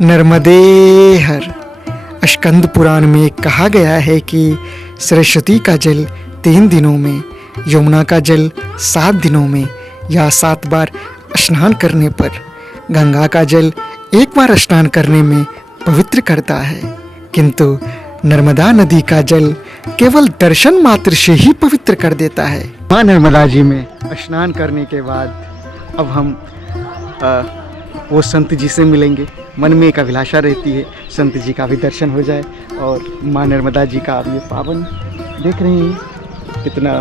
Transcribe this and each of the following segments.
नर्मदे हर। स्कंद पुराण में कहा गया है कि सरस्वती का जल 3 दिनों में, यमुना का जल 7 दिनों में या 7 बार स्नान करने पर, गंगा का जल 1 बार स्नान करने में पवित्र करता है, किंतु नर्मदा नदी का जल केवल दर्शन मात्र से ही पवित्र कर देता है। माँ नर्मदा जी में स्नान करने के बाद अब हम वो संत जी से मिलेंगे। मन में एक अभिलाषा रहती है संत जी का भी दर्शन हो जाए, और माँ नर्मदा जी का अब ये पावन देख रहे हैं कितना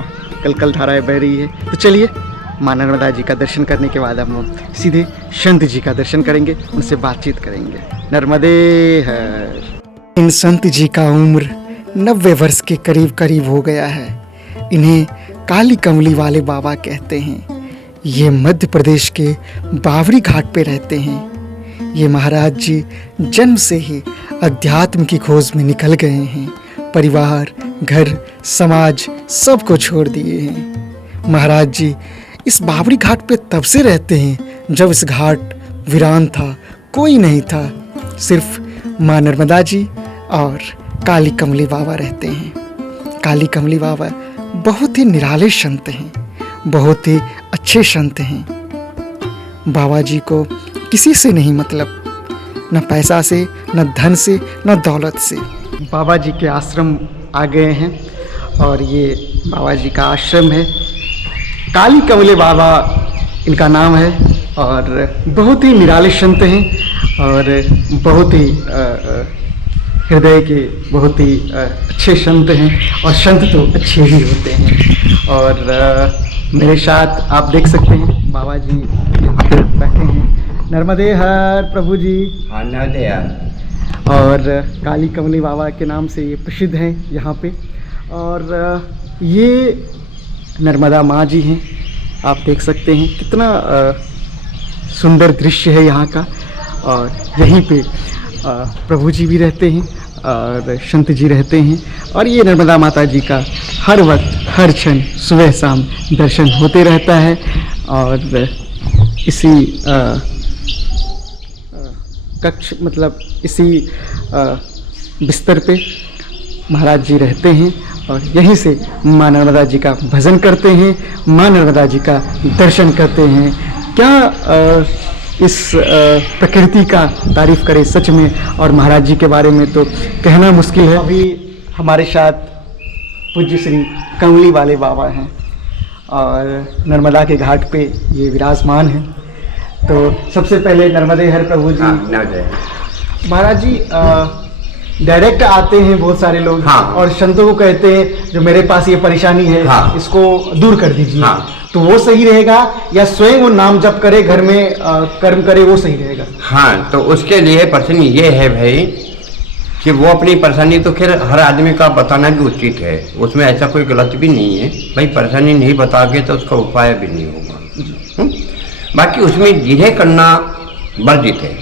कलकल धाराएं बह रही है। तो चलिए माँ नर्मदा जी का दर्शन करने के बाद हम सीधे संत जी का दर्शन करेंगे, उनसे बातचीत करेंगे। नर्मदे हर। इन संत जी का उम्र 90 वर्ष के करीब करीब हो गया है। इन्हें काली कमली वाले बाबा कहते हैं। ये मध्य प्रदेश के बावरी घाट पे रहते हैं। ये महाराज जी जन्म से ही अध्यात्म की खोज में निकल गए हैं। परिवार, घर, समाज सब को छोड़ दिए हैं। महाराज जी इस बावरी घाट पे तब से रहते हैं जब इस घाट वीरान था, कोई नहीं था। सिर्फ माँ नर्मदा जी और काली कमली बाबा रहते हैं। काली कमली बाबा बहुत ही निराले संत हैं, बहुत ही अच्छे संत हैं। बाबा जी को किसी से नहीं मतलब, न पैसा से, न धन से, न दौलत से। बाबा जी के आश्रम आ गए हैं और ये बाबा जी का आश्रम है। काली कमले बाबा इनका नाम है और बहुत ही निराले संत हैं और बहुत ही हृदय के बहुत ही अच्छे संत हैं, और संत तो अच्छे ही होते हैं। और मेरे साथ आप देख सकते हैं बाबा जी यहाँ पे बैठे हैं। नर्मदे हर प्रभु जी। नर्मदे हर। और काली कमली बाबा के नाम से ये प्रसिद्ध हैं यहाँ पे। और ये नर्मदा माँ जी हैं, आप देख सकते हैं कितना सुंदर दृश्य है यहाँ का। और यहीं पे प्रभु जी भी रहते हैं और संत जी रहते हैं। और ये नर्मदा माता जी का हर वक्त हर क्षण सुबह शाम दर्शन होते रहता है। और इसी कक्ष मतलब इसी बिस्तर पे महाराज जी रहते हैं और यहीं से माँ नर्मदा जी का भजन करते हैं, माँ नर्मदा जी का दर्शन करते हैं। क्या इस प्रकृति का तारीफ करें सच में, और महाराज जी के बारे में तो कहना मुश्किल है। अभी हमारे साथ पूज्य श्री कमली वाले बाबा हैं और नर्मदा के घाट पे ये विराजमान हैं। तो सबसे पहले नर्मदे हर प्रभु जी। महाराज जी डायरेक्ट आते हैं बहुत सारे लोग, हाँ। और संतों को कहते हैं जो मेरे पास ये परेशानी है, हाँ। इसको दूर कर दीजिए, हाँ। तो वो सही रहेगा या स्वयं वो नाम जप करे, घर में कर्म करे, वो सही रहेगा? हाँ, तो उसके लिए परेशानी ये है भाई कि वो अपनी परेशानी तो खैर हर आदमी का बताना भी उचित है, उसमें ऐसा कोई गलत भी नहीं है भाई। परेशानी नहीं बता के तो उसका उपाय भी नहीं होगा। बाकी उसमें जिन्हें करना वर्जित है।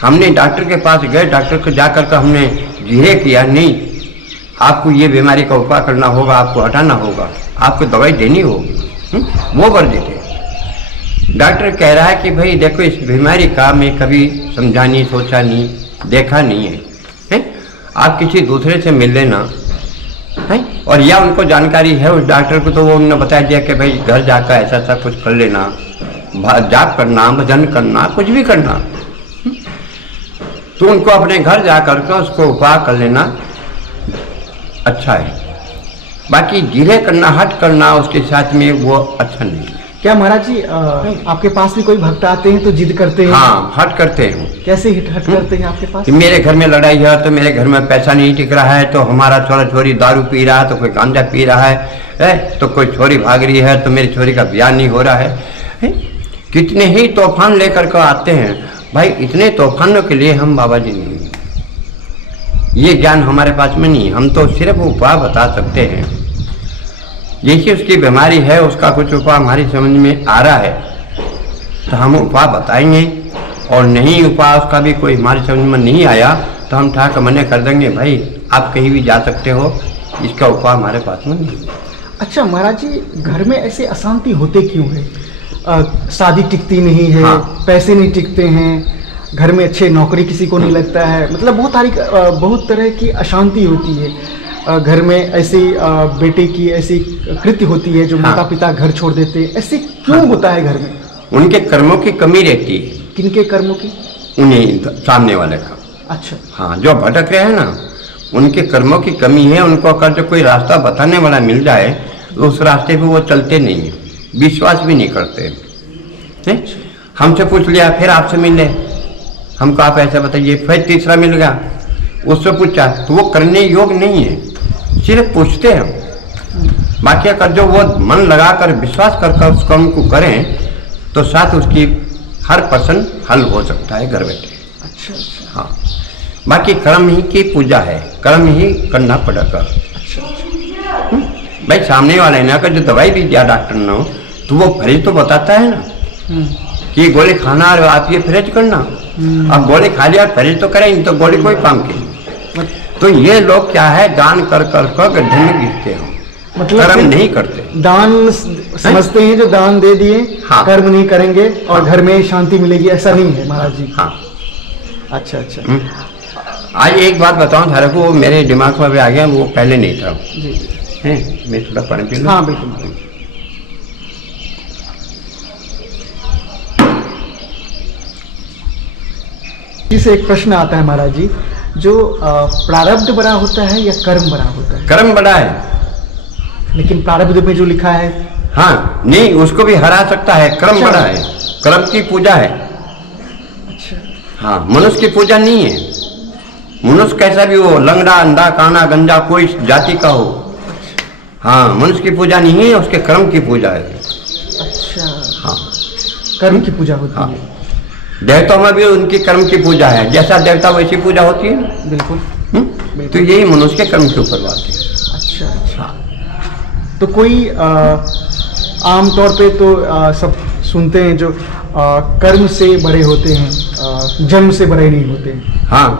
हमने डॉक्टर के पास गए, डॉक्टर को जाकर के हमने जिहे किया, नहीं आपको ये बीमारी का उपाय करना होगा, आपको हटाना होगा, आपको दवाई देनी होगी, वो वर्जित है। डॉक्टर कह रहा है कि भाई देखो इस बीमारी का मैं कभी समझा नहीं, सोचा नहीं, देखा नहीं है? आप किसी दूसरे से मिल लेना है, और या उनको जानकारी है उस डॉक्टर को, तो वो उन्होंने बता दिया कि भाई घर जाकर ऐसा ऐसा कुछ कर लेना, जाप करना, भजन करना, कुछ भी करना। तो उनको अपने घर जाकर के उसको उपाय कर लेना अच्छा है। बाकी जिले करना, हट करना उसके साथ में वो अच्छा नहीं है। क्या महाराज जी आपके पास भी कोई भक्त आते हैं तो जिद करते हैं? हाँ, हट करते हैं। कैसे हट करते हैं आपके पास? मेरे घर में लड़ाई है, तो मेरे घर में पैसा नहीं टिक रहा है, तो हमारा छोरा छोरी दारू पी रहा है, तो कोई गांजा पी रहा है, तो कोई छोरी भाग रही है, तो मेरी छोरी का ब्याह नहीं हो रहा है। कितने ही तूफान लेकर के आते हैं भाई। इतने तूफानों के लिए हम बाबा जी नहीं, ये ज्ञान हमारे पास में नहीं। हम तो सिर्फ उपाय बता सकते हैं। जैसे उसकी बीमारी है, उसका कुछ उपाय हमारी समझ में आ रहा है तो हम उपाय बताएंगे, और नहीं उपाय उसका भी कोई हमारी समझ में नहीं आया तो हम ठाक मना कर देंगे, भाई आप कहीं भी जा सकते हो, इसका उपाय हमारे पास में नहीं। अच्छा महाराज जी, घर में ऐसे अशांति होते क्यों है? शादी टिकती नहीं है, हाँ। पैसे नहीं टिकते हैं, घर में अच्छे नौकरी किसी को नहीं लगता है, मतलब बहुत तरह की अशांति होती है घर में। ऐसी बेटे की ऐसी कृत्य होती है जो हाँ। माता पिता घर छोड़ देते हैं, ऐसे क्यों होता है घर में? उनके कर्मों की कमी रहती है। किनके कर्मों की? उन्हीं सामने वाले का। अच्छा। हाँ, जो भटक रहे हैं ना, उनके कर्मों की कमी है। उनको अगर जो कोई रास्ता बताने वाला मिल जाए तो उस रास्ते पे वो चलते नहीं है, विश्वास भी नहीं करते हैं। हमसे पूछ लिया, फिर आपसे मिले, हमको आप ऐसा बताइए, फिर तीसरा मिल गया, उससे पूछा, तो वो करने योग्य नहीं है, सिर्फ पूछते हैं। बाकी अगर जो वो मन लगाकर विश्वास कर उस कर्म को करें तो साथ उसकी हर प्रश्न हल हो सकता है घर बैठे। अच्छा। हाँ, बाकी कर्म ही की पूजा है, कर्म ही करना पड़ेगा। अच्छा। भाई सामने वाला है ना, अगर जो दवाई भी दिया डॉक्टर ने तो वो फ्रिज तो बताता है ना कि गोली खाना और आप ये फ्रिज करना। अब गोली खा लिया, फ्रिज तो करें, तो गोली कोई काम की। तो ये लोग क्या है, दान कर गड्ढे में गिरते हैं, मतलब कर्म नहीं करते। दान समझते हैं, जो दान दे दिए, हाँ। कर्म नहीं करेंगे और हाँ। घर में शांति मिलेगी, ऐसा नहीं है महाराज जी। हाँ। अच्छा अच्छा। आज एक बात बताऊं थारे को, वो मेरे दिमाग में भी आ गया, वो पहले नहीं था। जी। है, मैं थोड़ा पानी पी लूं? हाँ बिल्कुल। इसे एक प्रश्न आता है महाराज जी, जो प्रारब्ध बड़ा होता है या कर्म बड़ा होता है? कर्म बड़ा है, लेकिन प्रारब्ध में जो लिखा है, हाँ नहीं, उसको भी हरा सकता है। कर्म अच्छा। बड़ा है, कर्म की पूजा है। अच्छा। हाँ, मनुष्य की पूजा नहीं है। मनुष्य कैसा भी हो, लंगड़ा, अंधा, काना, गंजा, कोई जाति का हो, हाँ, मनुष्य की पूजा नहीं है, उसके कर्म की पूजा है। अच्छा। हाँ, कर्म की पूजा होती हाँ। है। देवताओं में भी उनकी कर्म की पूजा है, जैसा देवता वैसी पूजा होती है। बिल्कुल। तो यही मनुष्य के कर्म के ऊपर बात है। अच्छा अच्छा। तो कोई आमतौर पे तो सब सुनते हैं जो कर्म से बड़े होते हैं, जन्म से बड़े नहीं होते हैं। हाँ,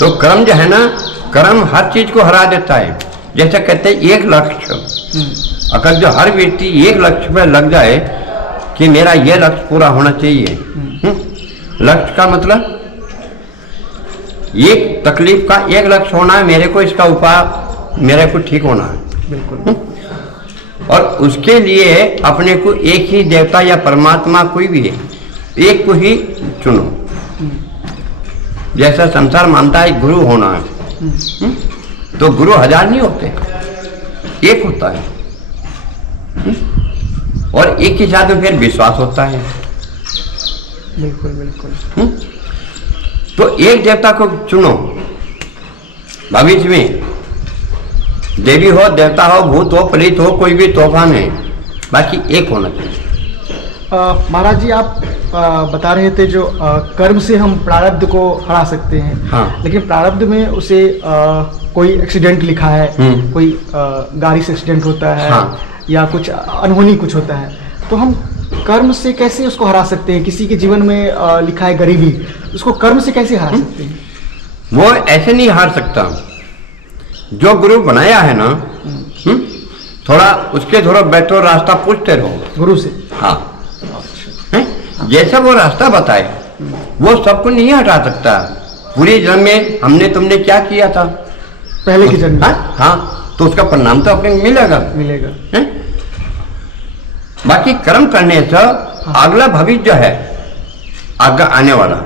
तो कर्म जो है ना, कर्म हर चीज को हरा देता है। जैसे कहते हैं एक लक्ष्य, अगर जो हर व्यक्ति एक लक्ष्य पर लग जाए कि मेरा यह लक्ष्य पूरा होना चाहिए, लक्ष्य का मतलब एक तकलीफ का एक लक्ष्य होना है, मेरे को इसका उपाय, मेरे को ठीक होना है। बिल्कुल। और उसके लिए अपने को एक ही देवता या परमात्मा कोई भी है, एक को ही चुनो। जैसा संसार मानता है गुरु होना है, तो गुरु हजार नहीं होते, एक होता है। और एक के साथ में फिर विश्वास होता है। बिल्कुल बिल्कुल। तो एक देवता को चुनो। भविष्य में देवी हो, देवता हो, भूत हो, प्रेत हो, कोई भी तूफान है, बाकी एक होना चाहिए। महाराज जी, आप बता रहे थे जो कर्म से हम प्रारब्ध को हरा सकते हैं। हाँ। लेकिन प्रारब्ध में उसे कोई एक्सीडेंट लिखा है, कोई गाड़ी से एक्सीडेंट होता है। हाँ। या कुछ अनहोनी कुछ होता है, तो हम कर्म से कैसे उसको हरा सकते हैं? किसी के जीवन में लिखा है गरीबी, उसको कर्म से कैसे हरा सकते हैं? वो ऐसे नहीं हार सकता। जो गुरु बनाया है ना, थोड़ा उसके थोड़ा बैठो, रास्ता पूछते रहो गुरु से। हाँ। जैसा वो रास्ता बताए वो सबको नहीं हटा सकता। पूरे जन्म में हमने तुमने क्या किया था पहले के जन्म में, हाँ, तो उसका परिणाम तो अपने मिलेगा। बाकी कर्म करने से अगला भविष्य जो है, आगे आने वाला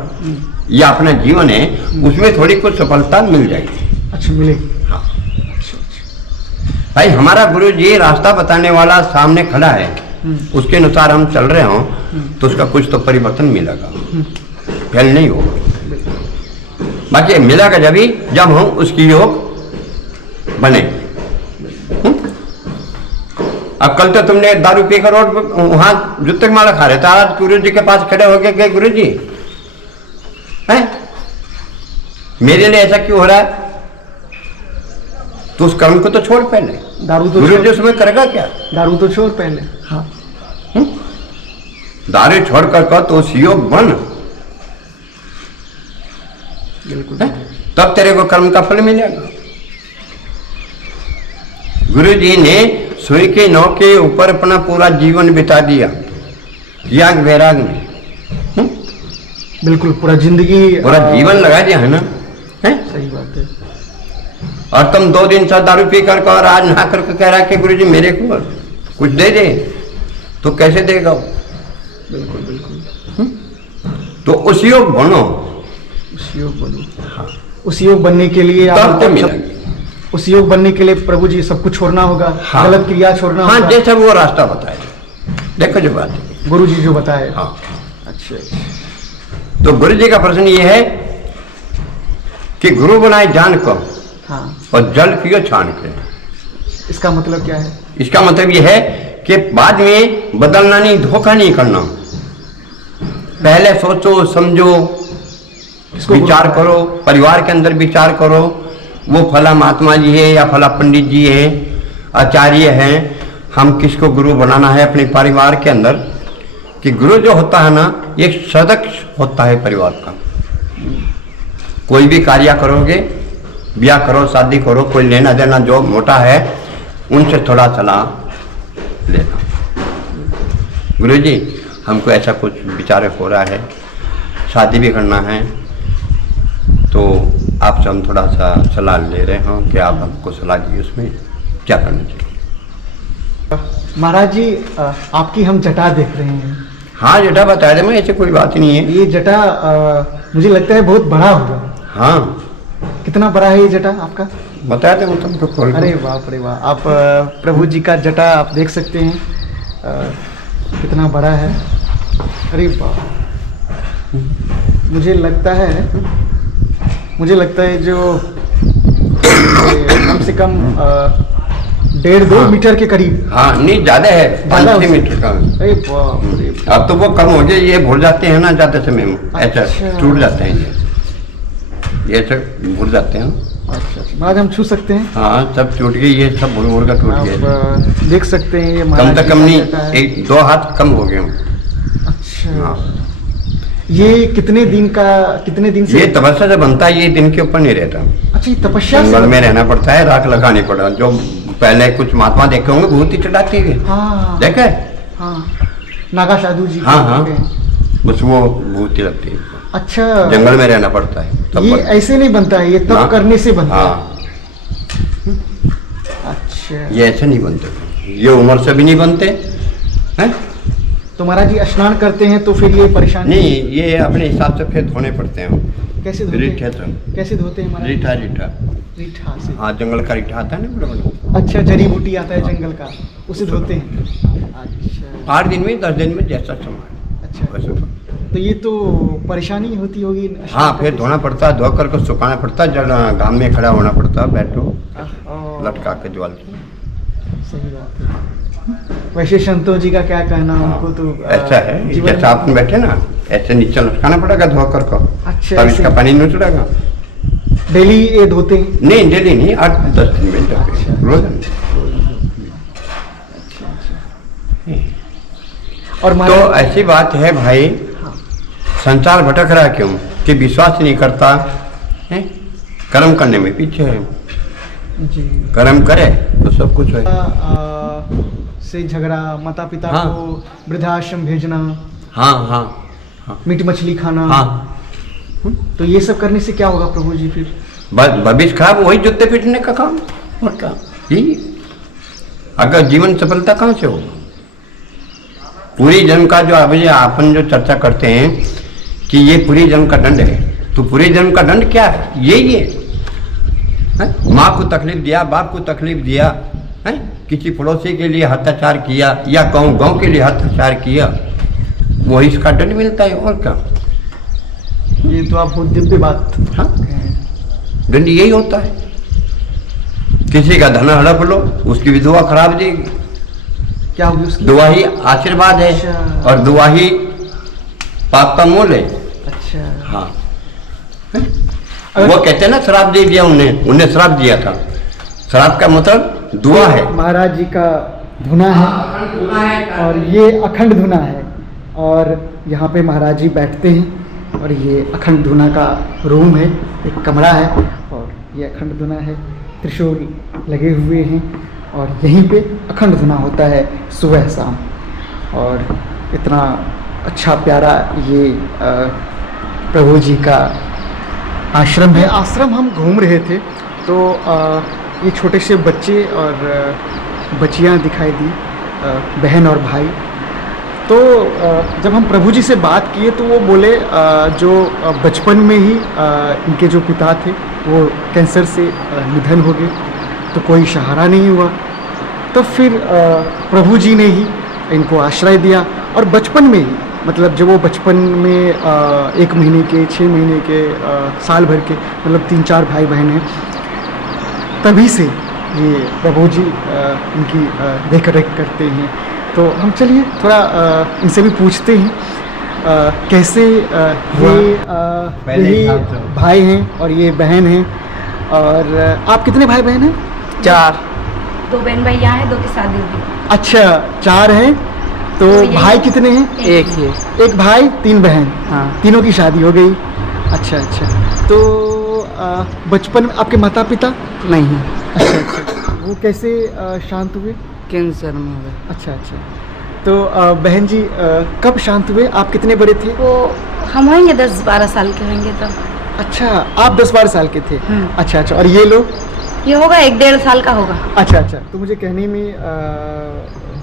या अपना जीवन है, उसमें थोड़ी कुछ सफलता मिल जाएगी। अच्छा, मिलेगी। हाँ। भाई हमारा गुरु जी रास्ता बताने वाला सामने खड़ा है, उसके अनुसार हम चल रहे हो तो उसका कुछ तो परिवर्तन मिलेगा, फेल नहीं होगा। बाकी मिलेगा जब हम उसकी योग बने। अब कल तो तुमने दारू पीकर रोड वहां जुत्ते माला खा रहे थे, आज गुरु जी के पास खड़े हो गए, गुरु जी है मेरे लिए ऐसा क्यों हो रहा है? तो उस कर्म को तो छोड़ पहले। दारू तो गुरु जी उसमें करेगा क्या? दारू तो छोड़ पहले। हाँ। दारू छोड़ कर तो उस योग बन, बिल्कुल। तब तेरे को कर्म का फल मिलेगा। गुरु जी ने सुई के नौ के ऊपर अपना पूरा जीवन बिता दिया, त्याग वैराग में। बिल्कुल पूरा जिंदगी पूरा जीवन लगा दिया है ना, है? सही बात है। और तुम 2 दिन से दारू पी कर और आज नहा करके कह रहा है कि गुरुजी मेरे को कुछ दे दे, तो कैसे देगा वो? बिल्कुल बिल्कुल। तो उस योग बनो, उस योग बनो। हाँ। उस योग बनने के लिए तब तो मिलेगा। उस योग बनने के लिए प्रभु जी सब कुछ छोड़ना होगा। हाँ। गलत क्रिया छोड़ना हाँ, होगा। जैसे वो रास्ता बताए, देखो जो बात है गुरु जी जो बताए। हाँ। अच्छा। तो गुरु जी का प्रश्न ये है कि गुरु बनाए जान को हाँ। और जल पियो छान के। इसका मतलब क्या है? इसका मतलब ये है कि बाद में बदलना नहीं, धोखा नहीं करना। पहले सोचो समझो, विचार करो, परिवार के अंदर विचार करो, वो फला महात्मा जी है या फला पंडित जी है, आचार्य हैं, हम किसको गुरु बनाना है अपने परिवार के अंदर। कि गुरु जो होता है ना, ये सदस्य होता है परिवार का। कोई भी कार्य करोगे, ब्याह करो, शादी करो, कोई लेना देना जो मोटा है उनसे थोड़ा सलाह लेना। गुरु जी हमको ऐसा कुछ विचार हो रहा है, शादी भी करना है, तो आपसे हम थोड़ा सा सलाह ले रहे हैं कि आप हमको सलाह दीजिए उसमें क्या करना चाहिए। महाराज जी आपकी हम जटा देख रहे हैं। हाँ, जटा बताया था मैं, ऐसे कोई बात नहीं है। ये जटा मुझे लगता है बहुत बड़ा होगा। हाँ। कितना बड़ा है ये जटा आपका? बताया था वो तुमको खोल के। अरे बाप रे वाह! आप प्रभु जी का जटा आप देख सकते हैं कितना बड़ा है। अरे वाह! मुझे लगता है जो कम से कम 1.5-2 हाँ। मीटर के करीब। हाँ, नहीं ज़्यादा है, 5-6 मीटर का। अरे बाप रे! अब तो वो कम हो गए, ये भूल जाते हैं ना ज़्यादा समय में, ऐसा अच्छा। टूट जाते हैं ये ऐसा भूल जाते हैं। अच्छा, महाराज हम छू सकते हैं? हाँ, सब टूट गए, ये सब भूल भूल का टूट गया। आप देख सकते हैं ये कम महाराज से जी कम का नहीं, जटा है। 1-2 हाथ कम हो गए हों। अच्छा। हाँ। ये कितने दिन से? ये तपस्या से बनता है, ये दिन के ऊपर नहीं रहता। अच्छा, ये तपस्या से? जंगल में रहना पड़ता है, राख लगानी पड़ा। जो पहले कुछ महात्मा देखे होंगे, भूति चढ़ाती है, हाँ। देखे? हाँ, नागा साधु जी। हाँ हाँ, बस वो भूति लगती है। अच्छा, जंगल में रहना पड़ता है तब ये बनता। ऐसे नहीं बनता है, ये तप हाँ। करने से बनता है। हाँ, अच्छा, ये ऐसे नहीं बनते, ये उम्र से भी नहीं बनते हैं। तो महाराज जी स्नान करते हैं तो फिर ये परेशानी नहीं, ये अपने हिसाब से फिर धोने पड़ते हैं। कैसे धोते रीठा हैं? से। कैसे धोते हैं महाराज? रीठा रीठा से। हाँ, जंगल का रीठा आता है ना बड़ा बड़ा। अच्छा, जड़ी बूटी आता है जंगल का, उसे धोते हैं। अच्छा 8 दिन में 10 दिन में जैसा समय अच्छा, वैसे। तो ये तो परेशानी होती होगी। हाँ, फिर धोना पड़ता है, धो करके सुखाना पड़ता है, जब घाम में खड़ा होना पड़ता है, बैठो लटका के ज्वाल से। सही बात है। वैसे संतोष जी का क्या कहना, उनको तो ऐसा है, जीवन- जैसा आप बैठे ना, ऐसे नीचे लटकाना पड़ेगा धो कर को। अच्छा, तब ऐसे? इसका पानी नहीं उतरेगा। डेली ये धोते हैं? नहीं, डेली नहीं, 8-10 दिन में जब अच्छा। रोज। और तो महाराज ऐसी बात है भाई, हाँ। संसार भटक रहा है क्यों? कि विश्वास नहीं करता है, कर्म करने में पीछे है। जी कर्म करे तो सब कुछ है। से झगड़ा, माता पिता हाँ। को वृद्धाश्रम भेजना, हाँ हाँ हाँ मीट मछली खाना, हाँ। तो ये सब करने से क्या होगा प्रभु जी फिर? भविष्य खराब, वही जूते पीटने का काम और क्या ही। अगर जीवन सफलता कहाँ से होगा? पूरी जन्म का जो अभी अपन जो चर्चा करते हैं कि ये पूरी जन्म का दंड है, तो पूरी जन्म का दंड क्या है? यही है। माँ को तकलीफ दिया, बाप को तकलीफ दिया है, किसी पड़ोसी के लिए अत्याचार किया या गाँव के लिए अत्याचार किया, वही इसका दंड मिलता है और क्या। ये तो आप बहुत दिव्य बात। हाँ, दंड यही होता है। किसी का धन हड़प लो, उसकी भी दुआ खराब देगी। क्या होगी उसकी? दुआ ही आशीर्वाद है अच्छा। और दुआ ही पाप का मूल है। अच्छा, हाँ, अगर- वो कहते हैं ना श्राप दे दिया, उन्हें श्राप दिया था। श्राप का मतलब दुआ है। महाराज जी का धुना है और ये अखंड धुना है, और यहाँ पे महाराज जी बैठते हैं और ये अखंड धुना का रूम है, एक कमरा है और ये अखंड धुना है, त्रिशूल लगे हुए हैं और यहीं पे अखंड धुना होता है सुबह शाम। और इतना अच्छा प्यारा ये प्रभु जी का आश्रम है। आश्रम हम घूम रहे थे तो ये छोटे से बच्चे और बच्चियां दिखाई दी, बहन और भाई। तो जब हम प्रभु जी से बात किए तो वो बोले जो बचपन में ही इनके जो पिता थे वो कैंसर से निधन हो गए, तो कोई सहारा नहीं हुआ। तो फिर प्रभु जी ने ही इनको आश्रय दिया, और बचपन में ही, मतलब जब वो बचपन में 1 महीने के, 6 महीने के, साल भर के, मतलब 3-4 भाई बहन हैं, तभी से ये प्रभु जी इनकी देख रेख करते हैं। तो हम चलिए थोड़ा इनसे भी पूछते हैं कैसे ये भाई हैं और ये बहन हैं। और आप कितने भाई बहन हैं? 4, 2 बहन भाई यहाँ है, 2 की शादी हुई। अच्छा, 4 हैं। तो भाई कितने हैं? 1 ही। 1 भाई 3 बहन। हाँ। तीनों की शादी हो गई। अच्छा अच्छा। तो बचपन में आपके माता पिता नहीं है, अच्छा अच्छा, वो कैसे शांत हुए? कैंसर में हो गए। अच्छा अच्छा। तो बहन जी कब शांत हुए? आप कितने बड़े थे? वो हम होंगे 10-12 साल के होंगे तब। अच्छा, आप 10-12 साल के थे। अच्छा अच्छा। और ये लोग? ये होगा 1-1.5 साल का होगा। अच्छा अच्छा। तो मुझे कहने में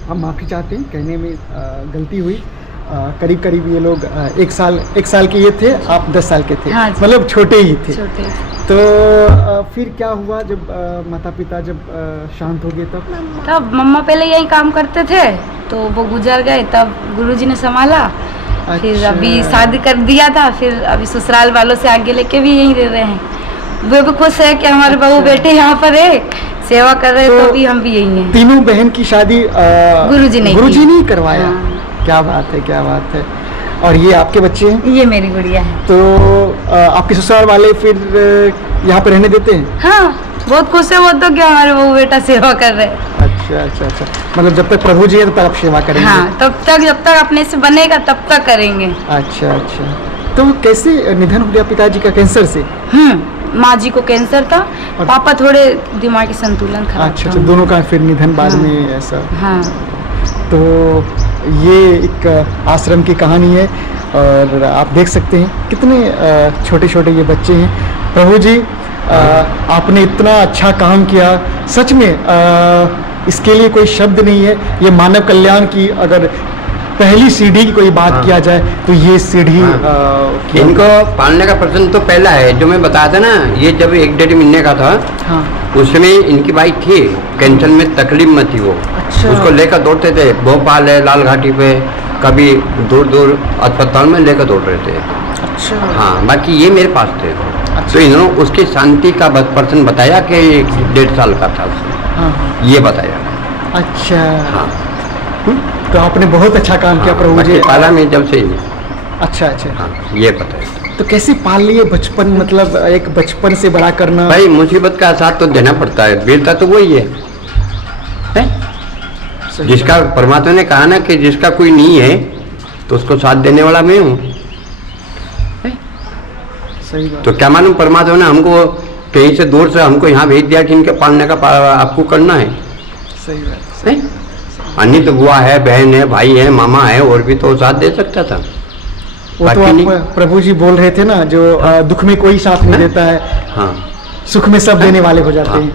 हम माफ़ी चाहते हैं, कहने में गलती हुई। करीब करीब ये लोग 1 साल के ये थे, आप 10 साल के थे। हाँ जी। मतलब छोटे ही थे। छोटे। तो फिर क्या हुआ जब माता पिता जब शांत हो गए तब मम्मा पहले यही काम करते थे, तो वो गुजर गए, तब गुरुजी ने संभाला। फिर अच्छा। अभी शादी कर दिया था, फिर अभी ससुराल वालों से आगे लेके भी यहीं रह रहे हैं। वो भी खुश है कि हमारे बहू बेटे यहाँ पर है, सेवा कर रहे हैं, तो भी हम भी यही हैं। तीनों बहन की शादी गुरुजी ने करवाया। हाँ। क्या बात है, क्या बात है। और ये आपके बच्चे हैं? ये मेरी गुड़िया है। तो आपके ससुराल वाले फिर यहाँ पे रहने देते हैं? हाँ, बहुत खुश है वो तो कि हमारे बहू बेटा सेवा कर रहे हैं। अच्छा अच्छा अच्छा। मतलब जब तक प्रभु जी है तब तक आप सेवा करेंगे? हाँ, तब तक, जब तक अपने से बनेगा तब तक करेंगे। अच्छा अच्छा। तो कैसे निधन हो गया पिताजी का कैंसर से? माँ जी को कैंसर था, पापा थोड़े दिमागी संतुलन खराब अच्छा था। अच्छा। दोनों का फिर निधन बाद में ऐसा? हाँ। तो ये एक आश्रम की कहानी है, और आप देख सकते हैं कितने छोटे छोटे ये बच्चे हैं। प्रभु जी आपने इतना अच्छा काम किया, सच में इसके लिए कोई शब्द नहीं है। ये मानव कल्याण की अगर पहली सीढ़ी की कोई बात किया जाए तो ये सीढ़ी इनको पालने का प्रश्न तो पहला है, जो मैं बताया था ना, ये जब 1-1.5 महीने का था, हाँ। उस समय इनकी बाइक थी, कैंसर में तकलीफ में थी वो। अच्छा। उसको लेकर दौड़ते थे, भोपाल है, लाल घाटी पे, कभी दूर दूर अस्पताल में लेकर दौड़ रहे थे। अच्छा। हाँ, बाकी ये मेरे पास थे। तो इन्होंने उसकी शांति का पर्सन बताया कि 1.5 साल का था उसमें। हाँ। ये बताया। अच्छा। हाँ। तो आपने बहुत अच्छा काम किया प्रभु जी। पाला में जब से ही। अच्छा अच्छा। हाँ, ये बताया। तो कैसे पाल लिए बचपन, मतलब एक बचपन से बड़ा करना? भाई मुसीबत का साथ तो देना पड़ता है, वीरता तो वही है? जिसका परमात्मा ने कहा ना कि जिसका कोई नहीं है तो उसको साथ देने वाला मैं हूँ। सही बात। तो क्या मालूम परमात्मा ने हमको कहीं से दूर से हमको यहाँ भेज दिया कि इनके पालने का आपको करना है। सही बात है। अन्य तो बुआ है, बहन है, भाई है, मामा है, और भी तो साथ दे सकता था। वो तो आप प्रभु जी बोल रहे थे ना, जो दुख में कोई साथ नहीं देता है, हाँ, सुख में सब देने वाले हो जाते हैं।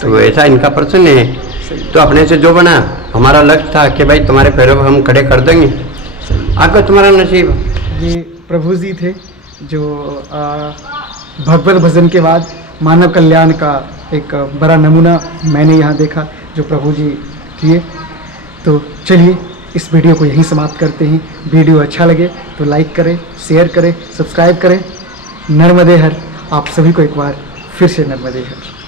तो ऐसा इनका प्रश्न है। तो अपने से जो बना, हमारा लक्ष्य था कि भाई तुम्हारे पैरों पर हम खड़े कर देंगे, आगे तुम्हारा नसीब। ये प्रभु जी थे जो भगवत भजन के बाद मानव कल्याण का एक बड़ा नमूना मैंने यहाँ देखा जो प्रभु जी किए। तो चलिए इस वीडियो को यहीं समाप्त करते हैं। वीडियो अच्छा लगे तो लाइक करें, शेयर करें, सब्सक्राइब करें। नर्मदे हर। आप सभी को एक बार फिर से नर्मदे हर।